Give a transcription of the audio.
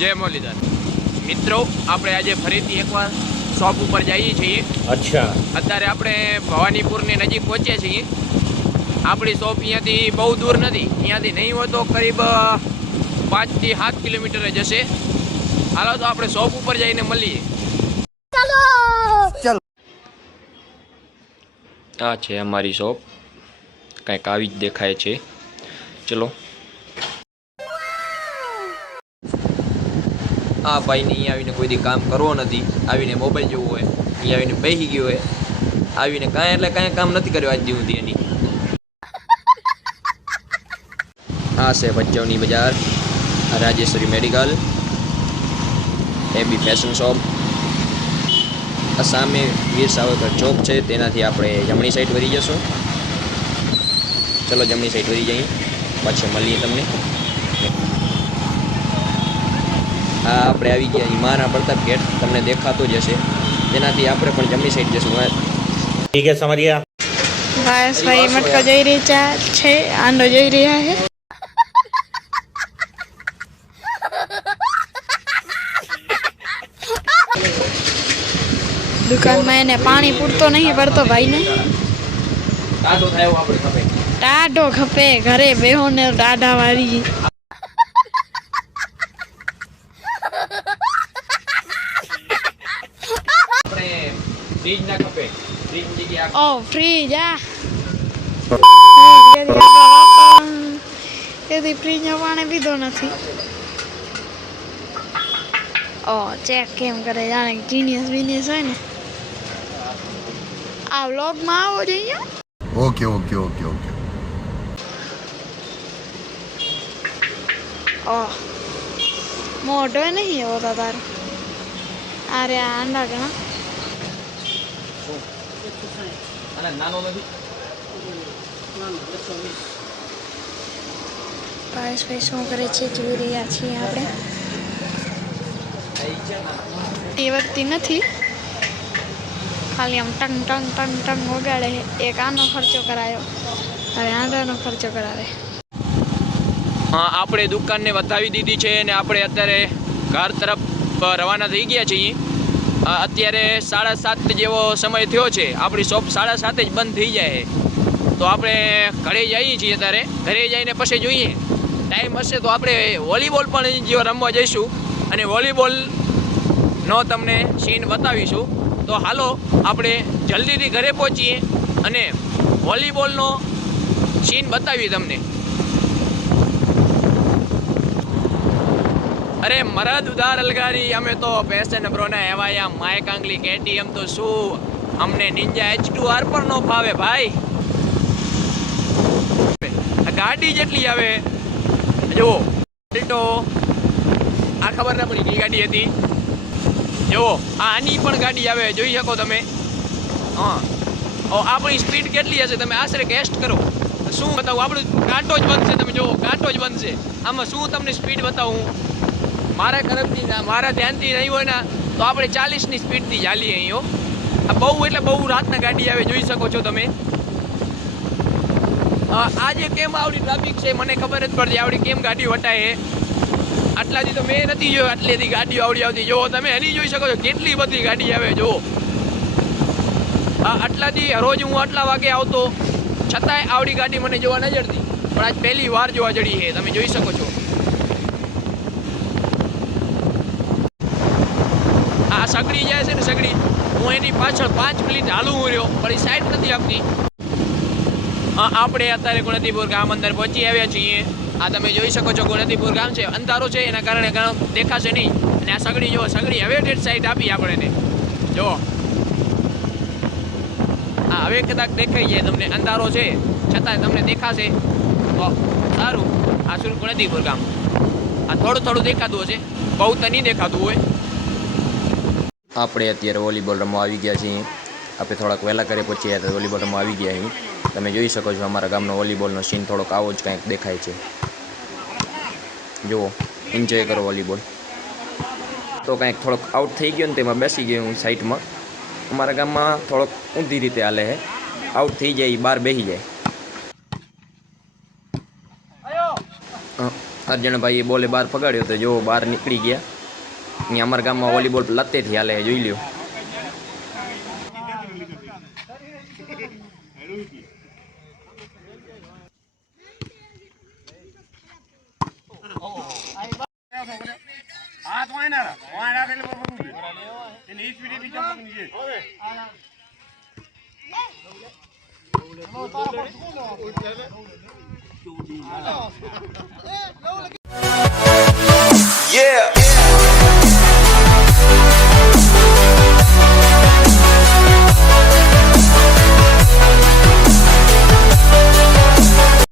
જય મુરલીધર. મિત્રો આપણે આજે ફરીથી એકવાર શોપ ઉપર જઈએ છીએ. અચ્છા. અત્યારે આપણે ભવાનીપુરની નજીક પહોંચ્યા છીએ. આપણી શોપ અહીંયાથી બહુ દૂર નથી. અહીંયાથી નહીં હોય તો કરીબ પાંચથી સાત કિલોમીટર જશે હાલો તો આપણે શોપ ઉપર જઈને મળીએ. આ છે અમારી શોપ કંઈક આવી જ દેખાય છે. ચલો. આ ભાઈને અહીં આવીને કોઈ દી કામ કરવો નથી. આવીને મોબાઈલ જોવો હોય. અહીં આવીને બેસી ગયો હોય. આવીને કાંઈ એટલે કાંઈ કામ નથી કર્યું આજ સુધી એની. આ છે ભચાઉની બજાર. Rajeshwari medical. AB fashion shop આ સામે વીર સાવરકર ચોક છે. તેનાથી આપણે જમણી સાઈડ વધી જશું. ચલો જમણી સાઈડ વધી જઈએ. પાછો મળીએ તમને. આ આપણે આવી ગયા હિમાના પ્રતાપ ગેટ તમને દેખાતો જ હશે. તેનાથી આપણે પણ જમણી સાઈડ જશું ઠીક છે સમરિયા. બસ ભાઈ મટકો જોઈ રહી છે આંડો જોઈ રહ્યા છે. દુકાનમાં એને પાણી પૂરતો નહીં પડતો ભાઈને. ટાઢો ખપે ઘરે બેહો ને ટાઢા વાળી. ફ્રીજ ના ખપે ફ્રીજ જગ્યાએ ઓ ફ્રીજ આ. એથી ફ્રીજનો પાણી પીધો નથી. ઓ ચેક કેમ કરે જાણે જીનિયસ વિનિયસ હોય ને. આ વ્લોગમાં આવો જોઈએ ઓકે ઓકે ઓકે ઓકે. ઓ મોઢો નહીં એવો તો તારો. અરે અંડા ઘણા અને નાનો નથી? પાયસ ભાઈ શું કરે છે જોઈ રહ્યા છીએ આપણે. એ વખતે નથી. ખાલી આમ ટંગ ટંગ ટંગ ટંગ વગાડે એક આનો ખર્ચો કરાયો હવે આંડાનો ખર્ચો કરાવે. હા આપણે દુકાનને વધાવી દીધી છે અને આપણે અત્યારે ઘર તરફ રવાના થઈ ગયા છીએ. અત્યારે સાડા સાત જેવો સમય થયો છે. આપણી શોપ સાડા સાતે જ બંધ થઈ જાય. તો આપણે ઘરે જઈએ છીએ અત્યારે. ઘરે જઈને પછી જોઈએ. ટાઈમ હશે તો આપણે વોલીબોલ પણ જેવો રમવા જઈશું. અને વોલીબોલનો તમને સીન બતાવીશું. તો હાલો, આપણે જલ્દીથી ઘરે પહોંચીએ અને વોલીબોલનો સીન બતાવીએ તમને. અરે મરદ ઉદાર અલગારી, અમે તો પેશન પ્રોના એવાયા માય કાંગલી કેટીએમ તો શું? અમને નિંજા એચ ટુ આર પણ નો ફાવે ભાઈ. ગાડી જેટલી આવે. જુઓ તો આ ખબર ના પડી કઈ ગાડી હતી? જુઓ, આ આની પણ ગાડી આવે, જોઈ શકો તમે. હા. આપણી સ્પીડ કેટલી હશે? તમે આશરે ગેસ્ટ કરો. શું બતાવું? આપણું કાંટો જ બનશે તમે જુઓ કાંટો જ બનશે. આમાં શું તમને સ્પીડ બતાવું? મારા તરફથી મારા ધ્યાનથી નહીં હોય ને, તો આપણે ચાલીસની સ્પીડથી ચાલીએ અહીંયો આ બહુ એટલે બહુ રાતના ગાડી આવે, જોઈ શકો છો તમે. આજે કેમ આવડી ટ્રાફિક છે, મને ખબર જ પડતી, આવડી કેમ ગાડી વટાય છે? આટલાથી તો મેં નથી જોયો આટલી ગાડીઓ આવડી આવતી. જુઓ, તમે એની જોઈ શકો છો, કેટલી બધી ગાડી આવે, જુઓ. આટલાથી રોજ હું આટલા વાગે આવતો, છતાંય આવડી ગાડી મને જોવા ન જડતી. પણ આજ પહેલી વાર જોવા જડી છે, તમે જોઈ શકો છો. આ સગડી જાય છે ને સગડી, હું એની પાછળ પાંચ મિનિટ હાલું રહ્યો, પણ એ સાઈડ નથી આપતી. આપણે અત્યારે ગુણતીપુર ગામ અંદર પહોંચી આવ્યા છીએ. આ તમે જોઈ શકો છો ગુણતીપુર ગામ છે. અંધારું છે, એના કારણે ઘણો દેખાશે નહીં. અને આ સગડી જો સગડી હવે ડેટ સાઈડ આપી આપણે જો હા, હવે કદાચ દેખાઈ જાય તમને, અંધારો છે, છતાંય તમને દેખાશે. તો સારું. આ શું ગુણતીપુર ગામ? આ થોડું થોડું દેખાતું હશે. બહુ તો નહીં દેખાતું હોય. આપણે અત્યારે વોલીબોલ રમવા આવી ગયા છીએ. આપણે થોડાક વહેલા ઘરે પહોંચ્યા હતા વોલીબોલ રમવા આવી ગયા અહીં તમે જોઈ શકો છો અમારા ગામનો વોલીબોલનો સીન થોડોક આવો જ કંઈક દેખાય છે. જુઓ એન્જોય કરો વોલીબોલ. તો કંઈક થોડોક આઉટ થઈ ગયો ને તેમાં બેસી ગયો હું સાઈડમાં. અમારા ગામમાં થોડોક ઊંધી રીતે હાલે છે. આઉટ થઈ જાય ઈ બહાર બેસી જાય. અ, અર્જણભાઈએ બોલે બહાર પગાડ્યો તો જો બહાર નીકળી ગયા. અહીંયા અમારા ગામમાં વોલીબોલ લત્તેથી હાલે જોઈ લ્યો. નીચે